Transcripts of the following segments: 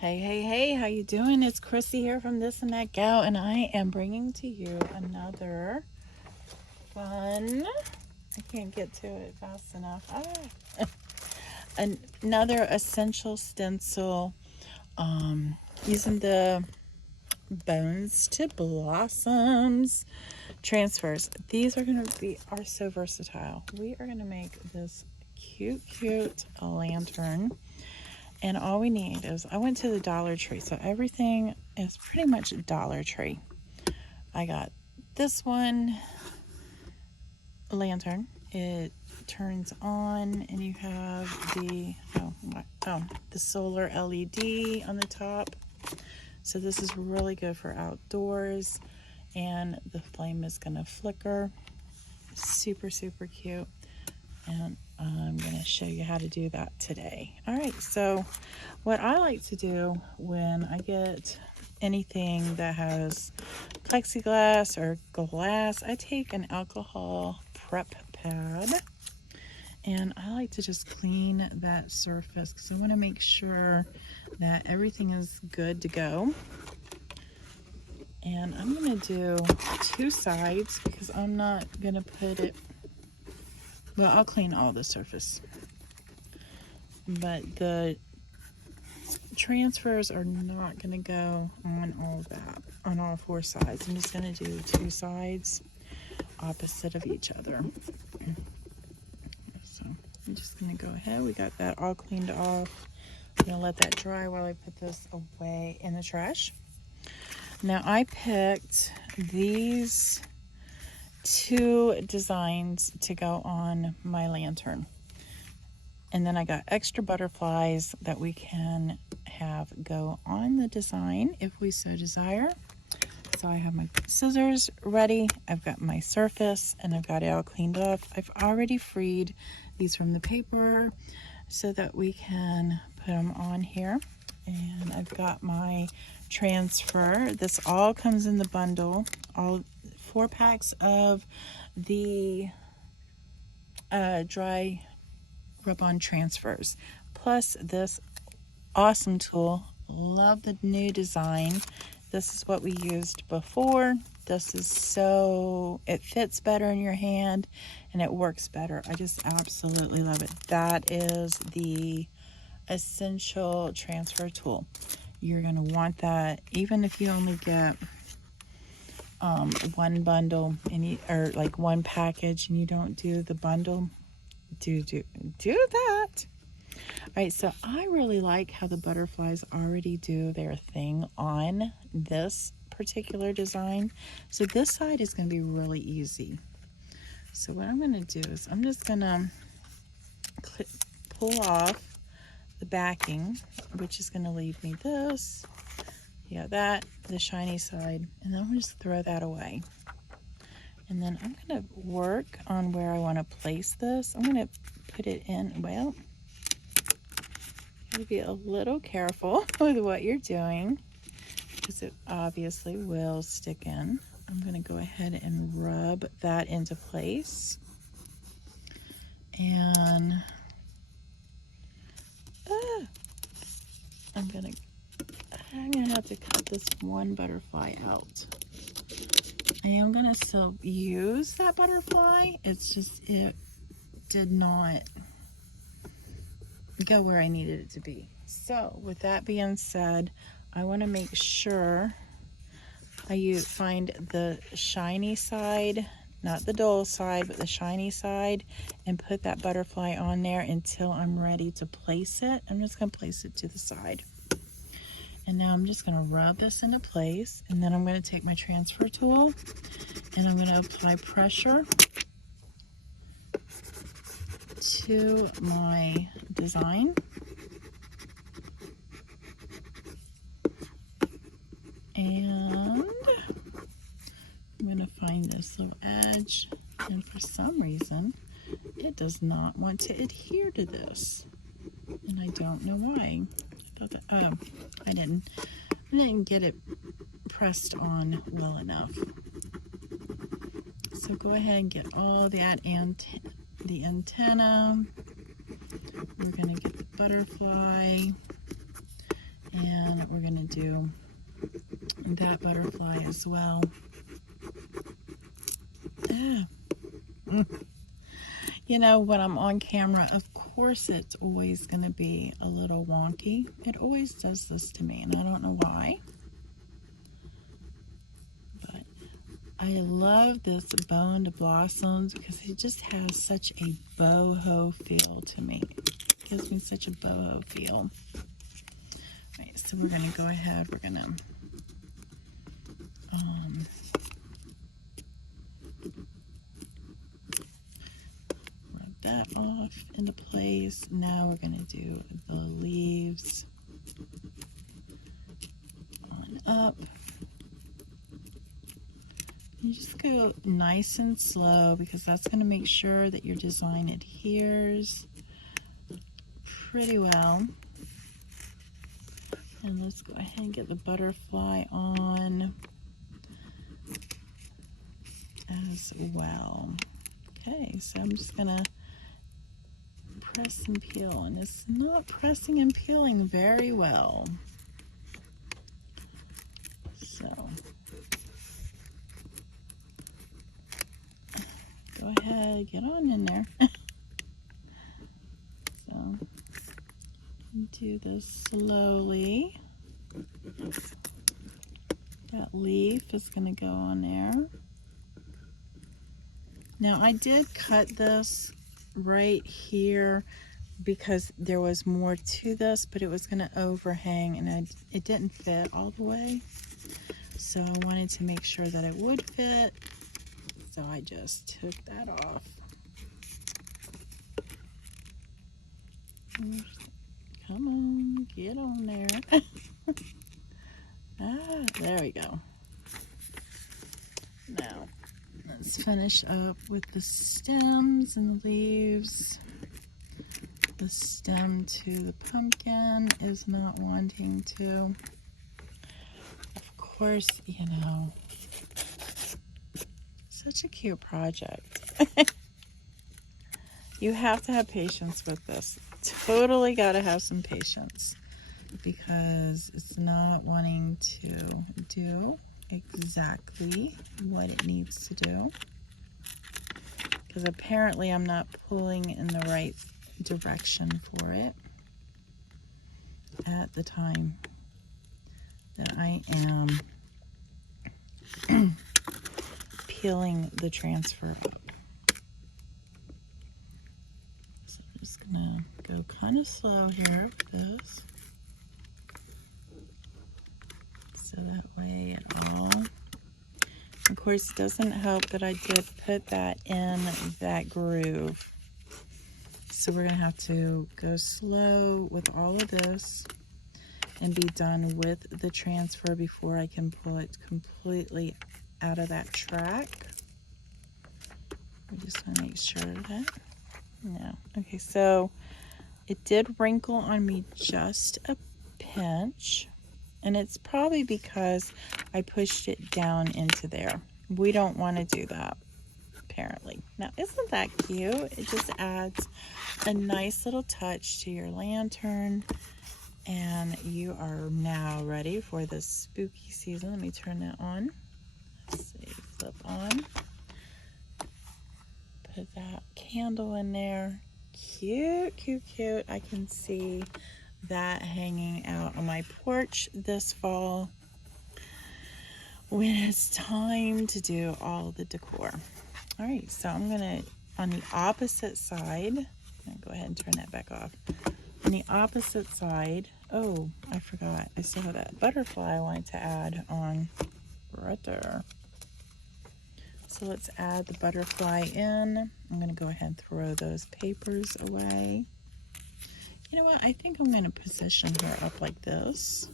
Hey, how you doing? It's Chrissy here from This and That Gal, and I am bringing to you another fun, I can't get to it fast enough, another essential stencil, using the Bones to Blossoms transfers. These are so versatile. We are going to make this cute lantern. And all we need is, I went to the Dollar Tree, so everything is pretty much Dollar Tree. I got this one lantern. It turns on and you have the solar LED on the top. So this is really good for outdoors, and the flame is going to flicker. Super cute. And I'm going to show you how to do that today. All right, so what I like to do when I get anything that has plexiglass or glass, I take an alcohol prep pad and I like to just clean that surface because I want to make sure that everything is good to go. And I'm going to do two sides because I'm not going to put it, well, I'll clean all the surface, but the transfers are not going to go on all of that, on all four sides. I'm just going to do two sides opposite of each other. So I'm just going to go ahead. We got that all cleaned off. I'm going to let that dry while I put this away in the trash. Now I picked these two designs to go on my lantern. And then I got extra butterflies that we can have go on the design if we so desire. So I have my scissors ready. I've got my surface and I've got it all cleaned up. I've already freed these from the paper so that we can put them on here. And I've got my transfer. This all comes in the bundle. All 4 packs of the dry rub-on transfers, plus this awesome tool. Love the new design. This is what we used before. This is it fits better in your hand and it works better. I just absolutely love it. That is the essential transfer tool. You're going to want that even if you only get one bundle or like one package and you don't do the bundle. Do that. All right, so I really like how the butterflies already do their thing on this particular design. So this side is going to be really easy. So what I'm going to do is I'm just going to pull off the backing, which is going to leave me this, the shiny side, and then I'm going to just throw that away. And then I'm going to work on where I want to place this. I'm going to put it in, well, you got to be a little careful with what you're doing because it obviously will stick in. I'm going to go ahead and rub that into place. And I'm going to have to cut this one butterfly out. I am going to still use that butterfly. It's just, it did not go where I needed it to be. So with that being said, I want to make sure I find the shiny side, not the dull side, but the shiny side, and put that butterfly on there until I'm ready to place it. I'm just going to place it to the side. And now I'm just going to rub this into place, and then I'm going to take my transfer tool and I'm going to apply pressure to my design. And I'm going to find this little edge, and for some reason it does not want to adhere to this, and I don't know why. I thought that, I didn't get it pressed on well enough. So go ahead and get all that and the antenna. We're going to get the butterfly And we're going to do that butterfly as well. Yeah. You know, when I'm on camera, of course it's always going to be a little wonky. It always does this to me, and I don't know why. But I love this boned blossoms because it just has such a boho feel to me. It gives me such a boho feel. All right, so we're going to go ahead. We're going to rub that off into place. Now we're going to do the leaves on up. You just go nice and slow because that's going to make sure that your design adheres pretty well. And let's go ahead and get the butterfly on as well. Okay, so I'm just going to press and peel, and it's not pressing and peeling very well. So go ahead, get on in there. So do this slowly. That leaf is going to go on there. Now I did cut this right here because there was more to this, but it was going to overhang, and it didn't fit all the way. So I wanted to make sure that it would fit. So I just took that off. Come on, get on there. There we go. Now, let's finish up with the stems and the leaves. The stem to the pumpkin is not wanting to. Of course, you know, such a cute project. You have to have patience with this. Totally got to have some patience because it's not wanting to do exactly what it needs to do. Because apparently I'm not pulling in the right direction for it at the time that I am peeling the transfer up. So I'm just gonna go kind of slow here with this, so that way it all, of course, it doesn't help that I did put that in that groove. So we're gonna have to go slow with all of this and be done with the transfer before I can pull it completely out of that track. We just want to make sure that, no. Okay, so it did wrinkle on me just a pinch, and it's probably because I pushed it down into there. We don't want to do that, apparently. Now, isn't that cute? It just adds a nice little touch to your lantern, and you are now ready for the spooky season. Let me turn that on. Let's see, flip on. Put that candle in there. Cute, cute, cute. I can see that hanging out on my porch this fall when it's time to do all the decor. All right, so I'm gonna, on the opposite side, I'm gonna go ahead and turn that back off. On the opposite side, oh, I forgot, I still have that butterfly I wanted to add on right there. So let's add the butterfly in. I'm gonna go ahead and throw those papers away. You know what, I think I'm gonna position her up like this,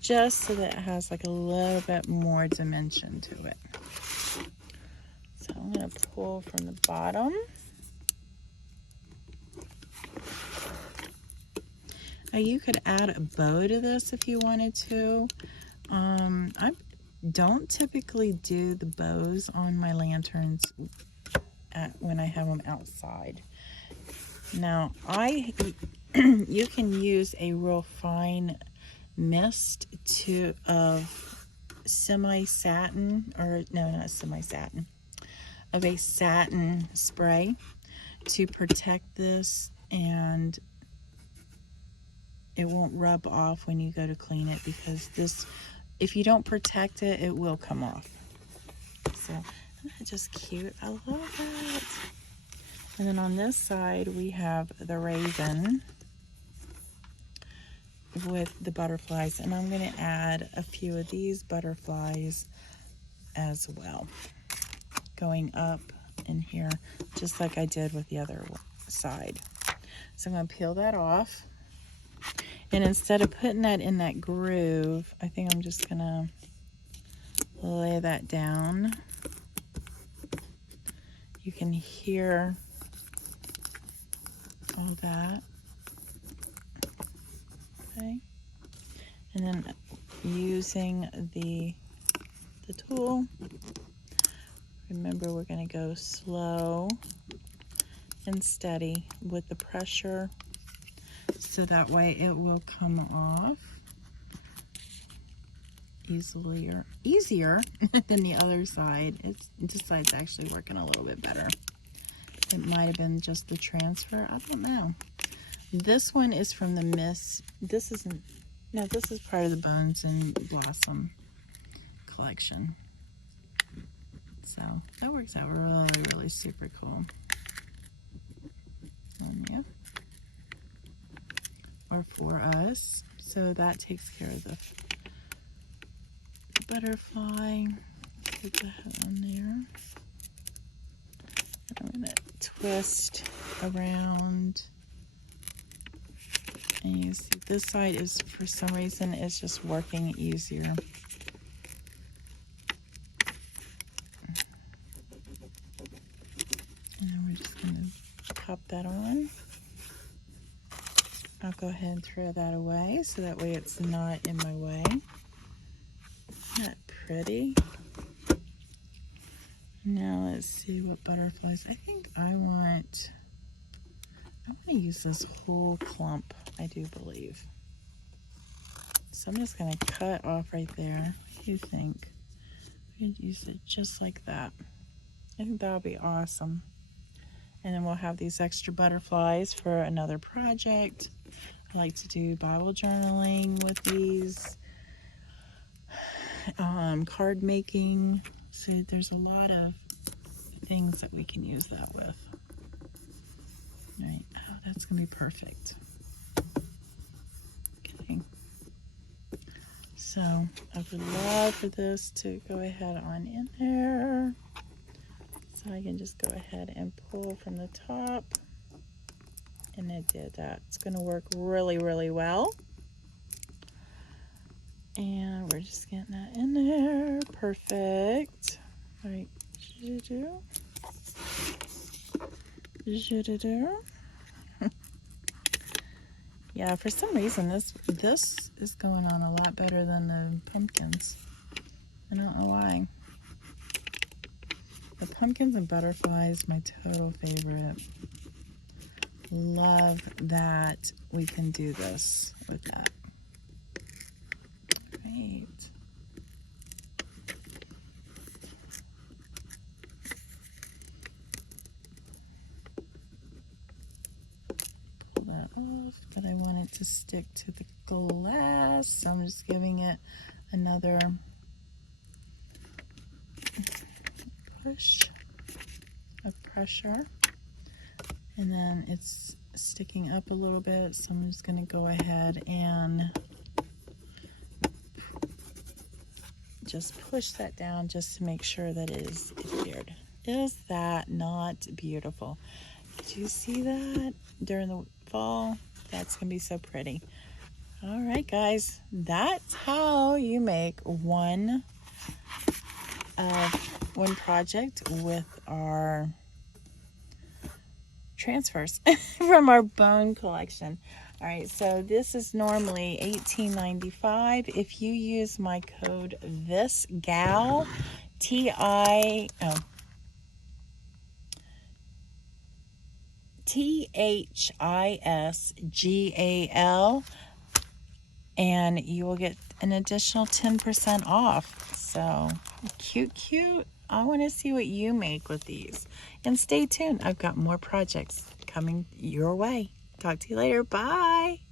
just so that it has like a little bit more dimension to it. So I'm gonna pull from the bottom. Now you could add a bow to this if you wanted to. I don't typically do the bows on my lanterns when I have them outside. Now you can use a real fine mist of semi-satin, or no, not semi-satin, of a satin spray to protect this, and it won't rub off when you go to clean it, because this, if you don't protect it, it will come off. So isn't that just cute? I love that. And then on this side we have the raven with the butterflies, and I'm going to add a few of these butterflies as well, going up in here just like I did with the other side. So I'm going to peel that off, and instead of putting that in that groove, I think I'm just going to lay that down. You can hear all that. Okay, and then using the tool, remember we're going to go slow and steady with the pressure, so that way it will come off easier than the other side. This side's actually working a little bit better. It might have been just the transfer, I don't know. This one is from the Mist. This isn't, no, this is part of the Bones and Blossom collection. So that works out really, really super cool. Yeah. Or for us. So that takes care of the butterfly. Put that on there. And I'm going to twist around. And you see this side is, for some reason, it's just working easier. And then we're just going to pop that on. I'll go ahead and throw that away so that way it's not in my way. Isn't that pretty? Now let's see what butterflies. I think I want to use this whole clump, I do believe. So I'm just going to cut off right there. What do you think? We could use it just like that. I think that would be awesome. And then we'll have these extra butterflies for another project. I like to do Bible journaling with these, card making. So there's a lot of things that we can use that with. All right, oh, that's gonna be perfect. Okay, so I would love for this to go ahead on in there. So I can just go ahead and pull from the top. And it did that. It's going to work really, really well. And we're just getting that in there. Perfect. All right. Yeah, for some reason this is going on a lot better than the pumpkins. I don't know why. The pumpkins and butterflies, my total favorite. Love that we can do this with that. Great. Pull that off, but I want it to stick to the glass, so I'm just giving it another push of pressure. And then it's sticking up a little bit, so I'm just going to go ahead and just push that down just to make sure that it is adhered. Is that not beautiful? Did you see that during the fall? That's going to be so pretty. All right, guys, that's how you make one project with our transfers from our bone collection. All right, so this is normally $18.95. If you use my code THISGAL, THISGAL, and you will get an additional 10% off. So cute, cute. I want to see what you make with these. And stay tuned. I've got more projects coming your way. Talk to you later. Bye.